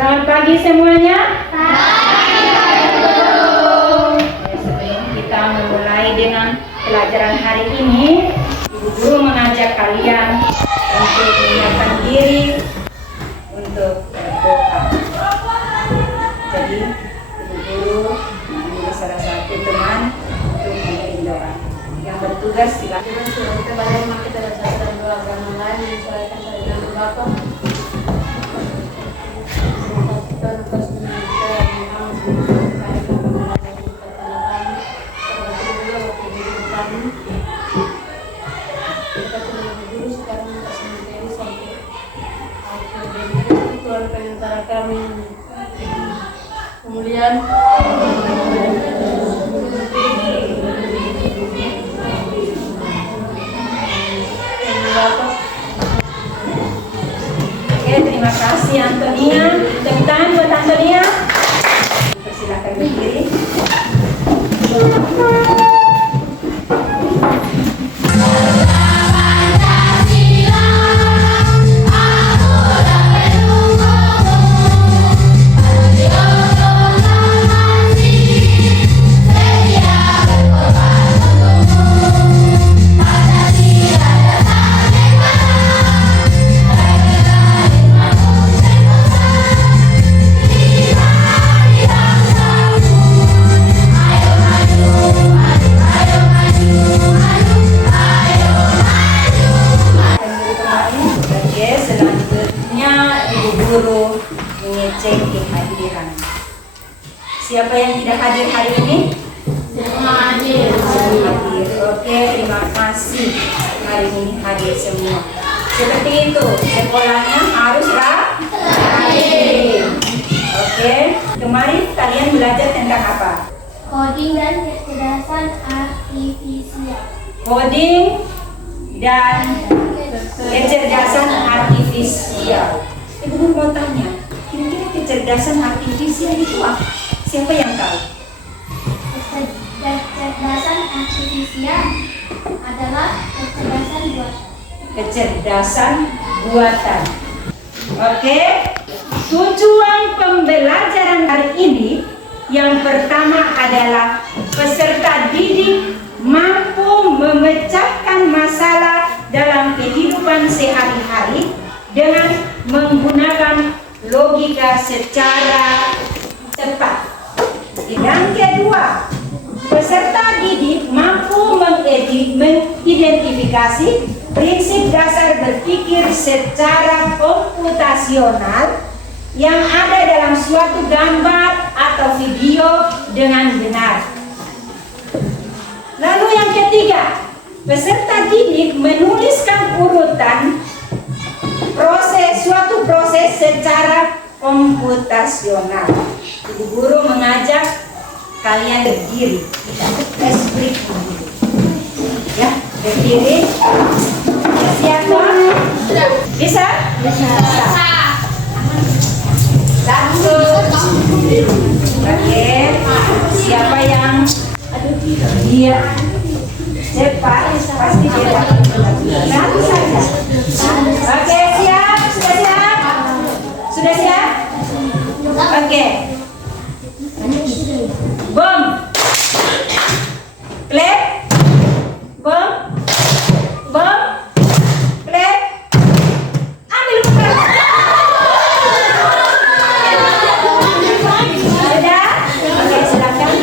Selamat pagi semuanya. Sebelum kita memulai dengan pelajaran hari ini, Ibu Guru mengajak kalian untuk menyiapkan diri untuk berdoa. Jadi Ibu Guru menjadi salah satu teman untuk mengirim doa. Yang bertugas silakan. Kita balik kita dan doa agama lain menyesuaikan dengan Bapa. Kami kemudian Oke, terima kasih Antonia. Tepuk tangan buat Antonia. Persilakan berdiri. Guru mengecek kehadiran. Siapa yang tidak hadir hari ini? semua hadir. Hadir. Oke, terima kasih. Hari ini hadir semua. Seperti itu, sekolahnya harus hadir. Oke, kemarin kalian belajar tentang apa? Coding dan kecerdasan artifisial. Coding dan kecerdasan artifisial. Ibu Guru mau tanya, kira-kira kecerdasan artifisial itu apa? Siapa yang tahu? Kecerdasan artifisial adalah kecerdasan buatan. Kecerdasan buatan. Oke, tujuan pembelajaran hari ini yang pertama adalah peserta didik mampu memecahkan masalah dalam kehidupan sehari-hari dengan menggunakan logika secara cepat. Yang kedua, peserta didik mampu mengidentifikasi prinsip dasar berpikir secara komputasional yang ada dalam suatu gambar atau video dengan benar. Lalu yang ketiga, peserta didik menuliskan urutan suatu proses secara komputasional. Ibu Guru mengajak kalian berdiri. Esprit dulu. Ya, berdiri. Ya, siap, Bang? Bisa? Bisa. Satu. Oke. Siapa yang dia cepat pasti dia dapat. Satu saja. Oke, siap? Sudah siap? Sudah siap? Oke. Bom. Clap. Bom. Bom. Clap. Ambil bukan. Sudah? Oke, silakan.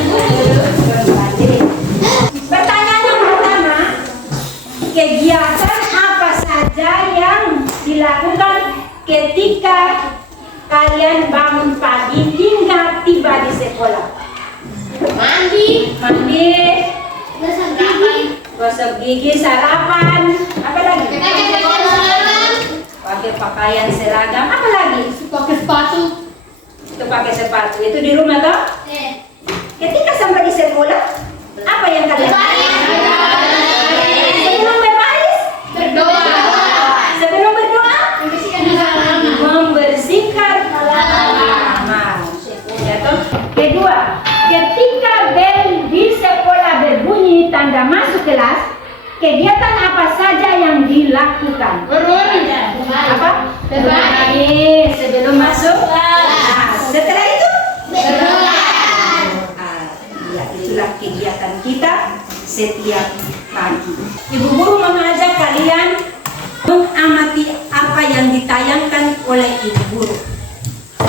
Pertanyaan yang pertama, kegiatan apa saja yang dilakukan ketika kalian bangun pagi hingga tiba di sekolah? Mandi, gosok gigi, sarapan, apa lagi? Pakai pakaian seragam, apa lagi? pakai sepatu. Itu pakai sepatu. Itu di rumah toh? Ketika sampai di sekolah, apa yang kalian lakukan? Sebelum berbaris? Berdoa. Sebelum berdoa? Membersihkan halaman. Ya toh? Kedua, ketika bel di sekolah berbunyi tanda masuk kelas, kegiatan apa saja yang dilakukan? Berbaring. Apa? Berbaring sebelum masuk kelas. setiap pagi. Ibu guru mengajak kalian mengamati apa yang ditayangkan oleh ibu guru.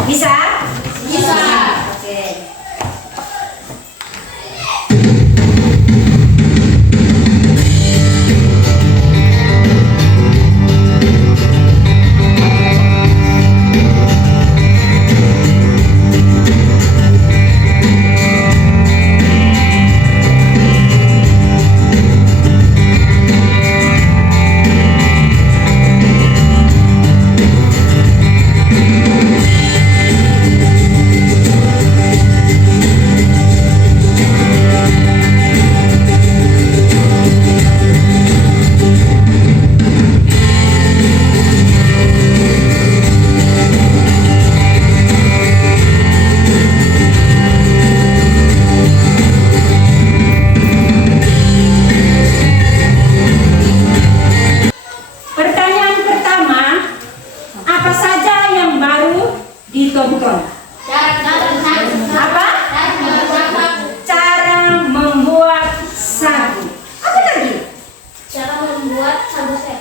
Bisa? Bisa. Oke. Pertanyaan pertama, apa saja yang baru ditonton? Apa? Cara membuat sagu. Apa lagi? Cara membuat sagu sep.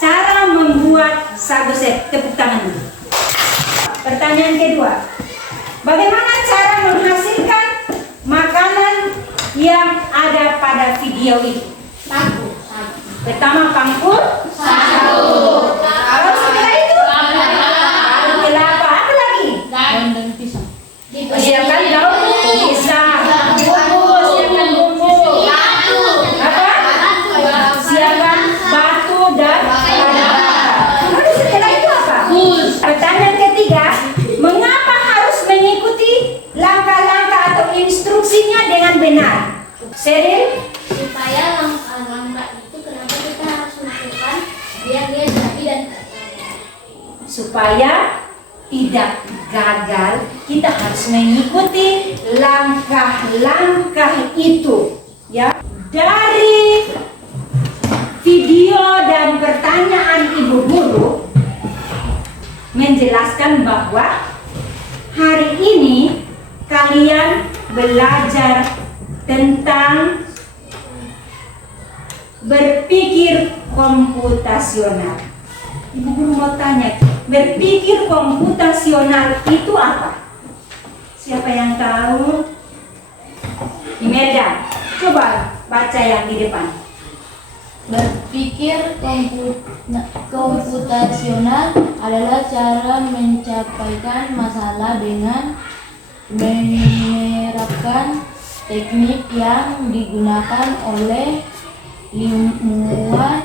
Cara membuat sagu sep. Tepuk tangan dulu. Pertanyaan kedua, bagaimana cara menghasilkan makanan yang ada pada video ini? Sagu. Pertama pangkur, Sagu. kalau setelah itu baru kelapa. Apa lagi? Daun dan pisang. Siapkan daun pisang. Bumbu, siapkan bumbu. Apa? Siapkan batu dan bata. Lalu setelah itu apa? Pertanyaan ketiga, mengapa harus mengikuti langkah-langkah atau instruksinya dengan benar? Seril? Supaya langkah-langkah itu kenapa kita harus melakukan biar dia jadi dan Supaya tidak gagal, kita harus mengikuti langkah-langkah itu. Ya, dari video dan pertanyaan ibu guru menjelaskan bahwa hari ini kalian belajar tentang berpikir komputasional. Ibu guru mau tanya, berpikir komputasional itu apa? Siapa yang tahu? Imelda, coba baca yang di depan. Berpikir komputasional adalah cara mencapaikan masalah dengan menerapkan teknik yang digunakan oleh ilmuwan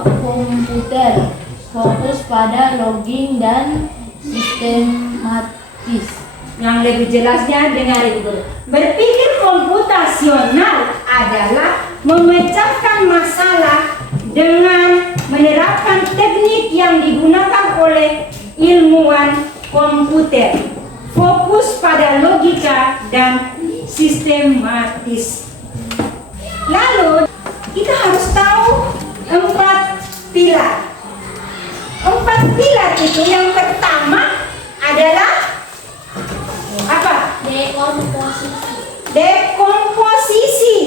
komputer, fokus pada logging dan sistematis. Yang lebih jelasnya dengar ibu guru. Berpikir komputasional adalah memecahkan masalah dengan menerapkan teknik yang digunakan oleh ilmuwan komputer, fokus pada logika dan sistematis. Lalu kita harus tahu 4 pilar. 4 pilar itu yang pertama adalah apa? Dekomposisi. Dekomposisi.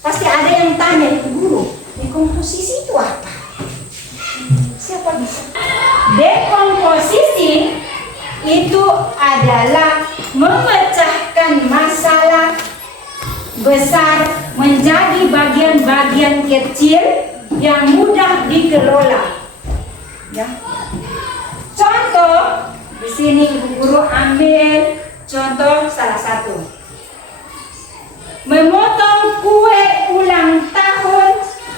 Pasti ada yang tanya, guru, dekomposisi itu apa? Siapa bisa? Dekomposisi itu adalah memecahkan masalah besar menjadi bagian-bagian kecil yang mudah dikelola. Ya. Contoh, di sini ibu guru ambil contoh salah satu. Memotong kue ulang tahun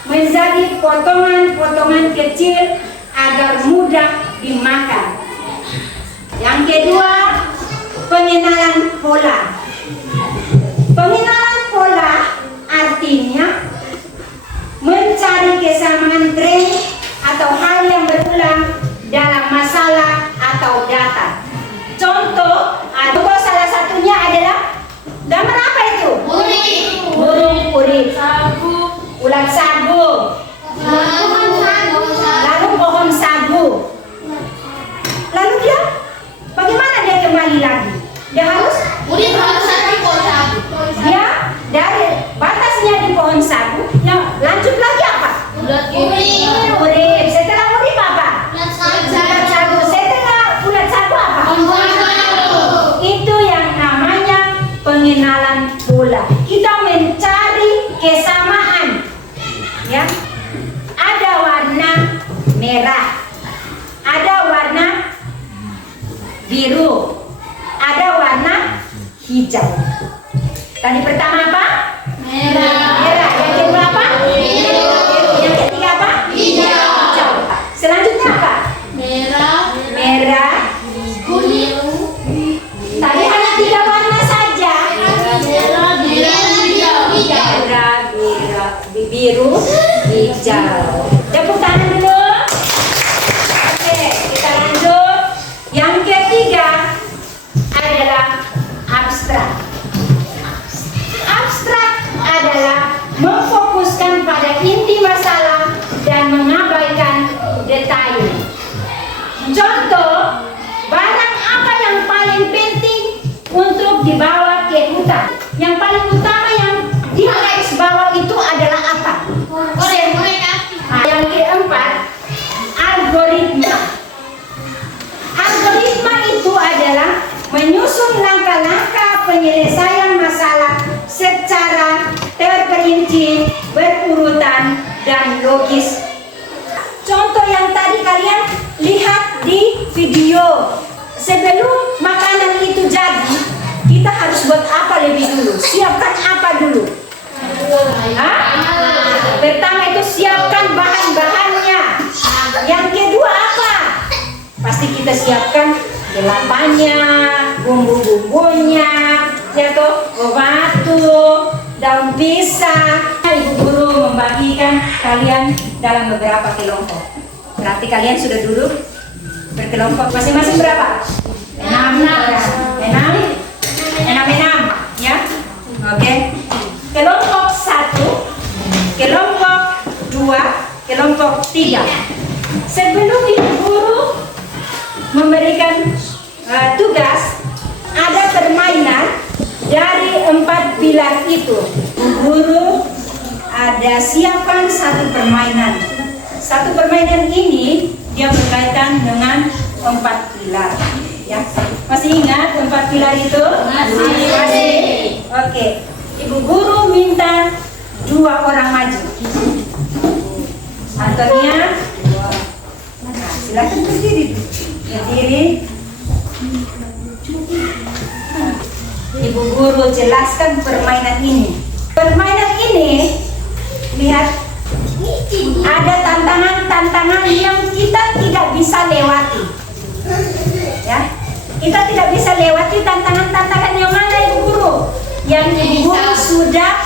menjadi potongan-potongan kecil agar mudah dimakan. Yang kedua, pengenalan pola. Pengenalan pola artinya mencari kesamaan tren atau hal yang berulang dalam masalah atau data. Contoh salah satunya adalah gambar apa itu? Burung urip. Sagu. Ulat sagu. Lalu pohon sagu. Lalu dia bagaimana dia kembali lagi? Dia harus Urip harus sagu. dia dari merah, ada warna biru, ada warna hijau. Tadi pertama apa? Merah. Merah. Yang kedua apa? Biru. Yang ketiga apa? Hijau. Selanjutnya apa? Merah. Merah. Kuning. Tadi hanya 3 warna saja. Merah, hijau. Merah, biru, hijau. Tepuk tangan dulu. Oke, kita lanjut. Yang ketiga adalah abstrak. Abstrak adalah memfokuskan pada inti masalah dan mengabaikan detail. Contoh, barang apa yang paling penting untuk dibawa ke hutan? Yang paling utama yang dia garis bawah itu adalah apa? Yang keempat, algoritma. Algoritma itu adalah menyusun langkah-langkah penyelesaian masalah secara terperinci, berurutan, dan logis. Contoh yang tadi kalian lihat di video. Sebelum makanan itu jadi, kita harus buat apa lebih dulu? Siapkan apa dulu? Hah? Pertama itu siapkan bahan-bahannya. Yang kedua apa? Pasti kita siapkan gelapannya, bumbu-bumbunya, ya toh, batu, daun pisang. Ibu guru membagikan kalian dalam beberapa kelompok. Berarti kalian sudah duduk berkelompok masing-masing berapa? 6 ya. Oke. Kelompok 1, kelompok 2, kelompok 3. Sebelum ibu guru memberikan tugas, ada permainan dari 4 pilar itu. Guru ada siapkan satu permainan. Satu permainan ini dia berkaitan dengan 4 pilar. Ya, masih ingat 4 pilar itu? Masih. Oke. Ibu guru minta 2 orang maju. Antonia, nah, silakan berdiri. Berdiri. Ibu guru jelaskan permainan ini. Permainan ini, lihat, ada tantangan-tantangan yang kita tidak bisa lewati. Ya, kita tidak bisa lewati tantangan-tantangan yang mana ibu guru? Yang ibu guru sudah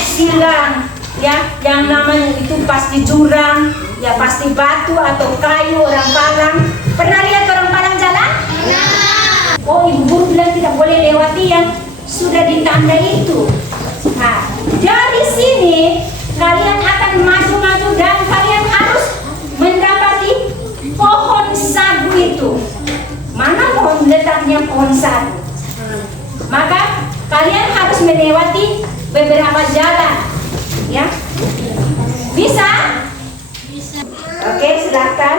silang. Ya, yang namanya itu pasti jurang, ya pasti batu atau kayu orang Palang. Pernah lihat orang Palang jalan? Oh, ibu guru bilang tidak boleh lewati yang sudah ditanda itu. Nah, dari sini kalian akan maju-maju dan kalian harus mendapati pohon sagu itu. Mana pohon letaknya pohon sagu? Maka kalian harus melewati beberapa jalan. Ya, bisa? Oke, silakan.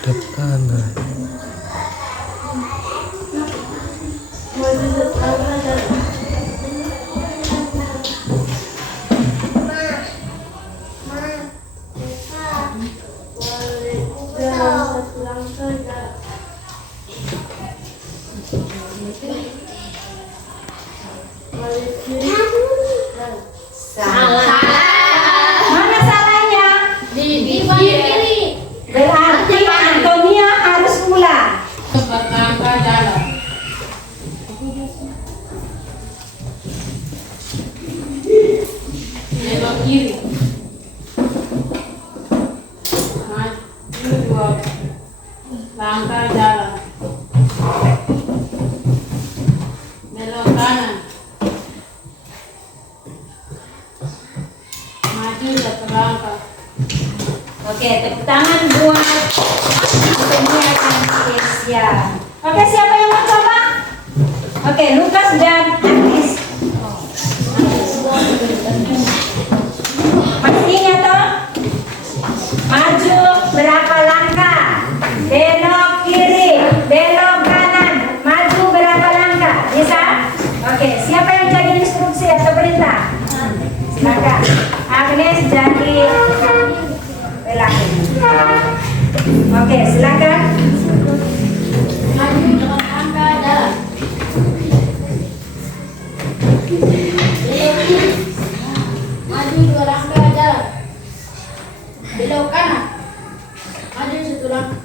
Depan. Mana salahnya? Di kiri. Berarti Antonia harus pulang. Belok kiri. Maju 2 langkah jalan. Belok kanan. Maju 1 langkah. Oke, tepuk tangan buat Antonia dan Kesia. Oke, siapa yang mau coba? Oke, Lukas dan Agnes. Masih ingat toh? Oke, silakan. Maju 2 langkah jalan. Belok kiri. Maju 2 langkah jalan. Belok kanan. Maju 1 langkah.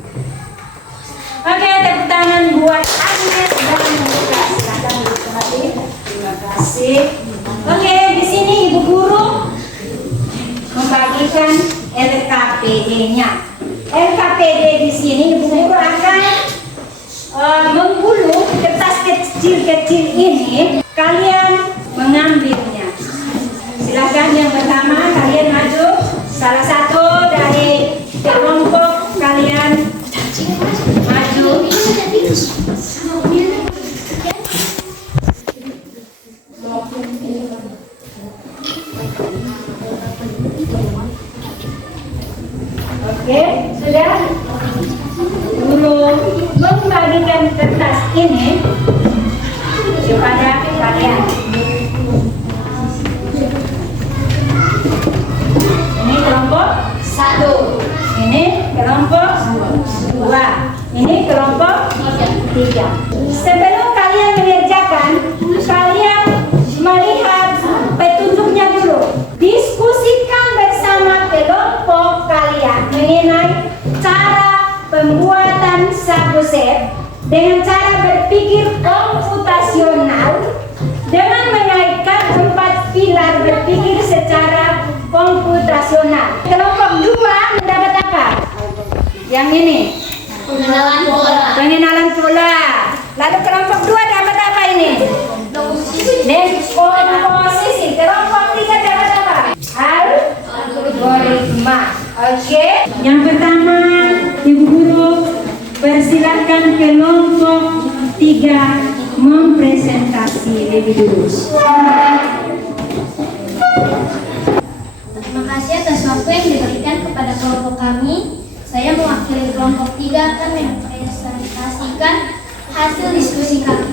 Oke, tepuk tangan buat Agnes dan membuka. Silakan duduk kembali. Terima kasih. Oke, di sini Ibu Guru membagikan LKPD-nya. LKPD di sini Ibu Guru akan menggulung kertas kecil-kecil ini. Kalian mengambilnya. Silakan yang pertama kalian maju. Salah satu dari kelompok kalian maju. Oke, sudah. Guru membagikan kertas ini kepada kalian. Ini kelompok 1, ini kelompok 2, ini kelompok 3. Sebelum kalian mengerjakan, kalian melihat petunjuknya dulu. Diskusikan bersama kelompok kalian mengenai cara pembuatan sabu set dengan cara berpikir komputasional dengan mengaitkan 4 pilar berpikir secara komputasional. Kelompok 2 mendapat apa? Yang ini. Pengenalan pola. Pengenalan pola. Lalu kelompok 2 dapat apa ini? Komposisi. Kelompok 3 dapat apa? Algoritma. Oke. Yang pertama, Ibu Guru persilakan kelompok 3 mempresentasi lebih dulu. Terima kasih atas waktu yang diberikan kepada kelompok kami. Saya mewakili kelompok 3 akan mempresentasikan hasil diskusi kami.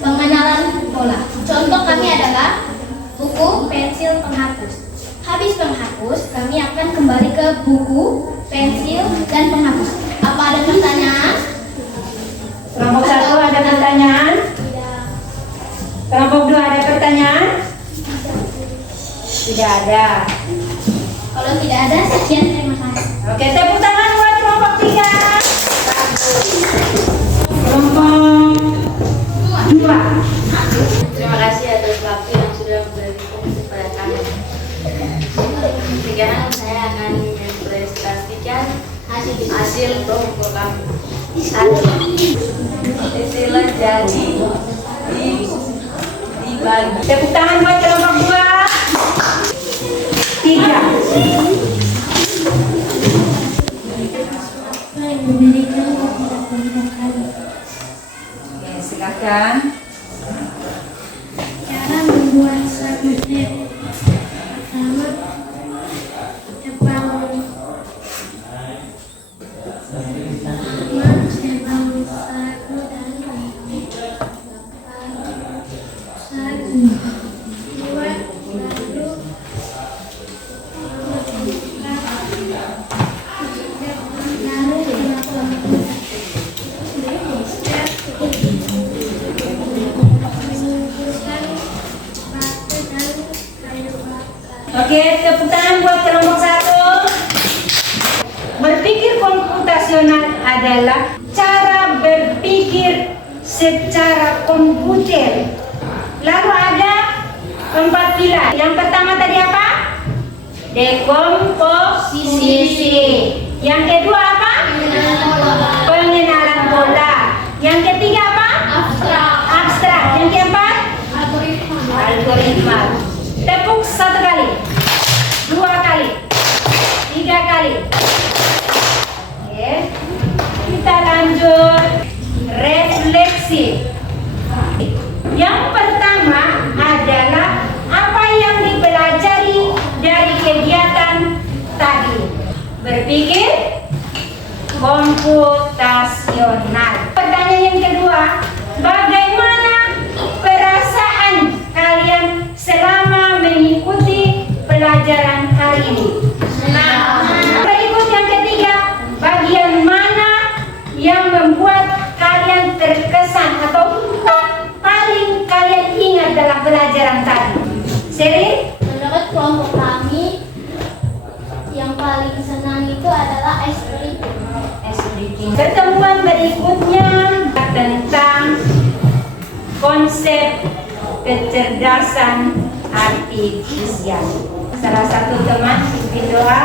Pengenalan pola. Contoh kami adalah buku, pensil, penghapus. Habis penghapus, kami akan kembali ke buku, pensil, dan penghapus. Apa ada pertanyaan? Kelompok 1 ada pertanyaan? Kelompok 2 ada pertanyaan? Tidak ada. Kalau tidak ada, sekian, terima kasih. Oke, tepuk tangan buat kelompok 3. Kelompok 2. Terima kasih atas waktu yang sudah memberikan kepada kami. Sekarang saya akan mempresentasikan hasil kelompok kami. 1. Istilah jadi dibagi. Tepuk tangan buat kelompok 2. 3. Oke, silakan. Cara membuat sabu set. Pertama, tebang sagu dan sagu. 2, lalu Oke, tepuk tangan buat kelompok 1. Berpikir komputasional adalah cara berpikir secara komputer. Lalu ada 4 pilar. Yang pertama tadi apa? Dekomposisi. Yang kedua apa? Pengenalan pola. Yang ketiga apa? Abstrak. Yang keempat? Algoritma. Tepuk 1 kali, 2 kali, 3 kali. Oke, kita lanjut refleksi. Yang pertama adalah apa yang dipelajari dari kegiatan tadi. Berpikir komputasional. Pertanyaan yang kedua, bagaimana perasaan kalian selama mengikuti pelajaran hari ini? Berikut yang ketiga, bagi Pertemuan berikutnya tentang konsep kecerdasan artifisial. Salah satu teman pimpin doa.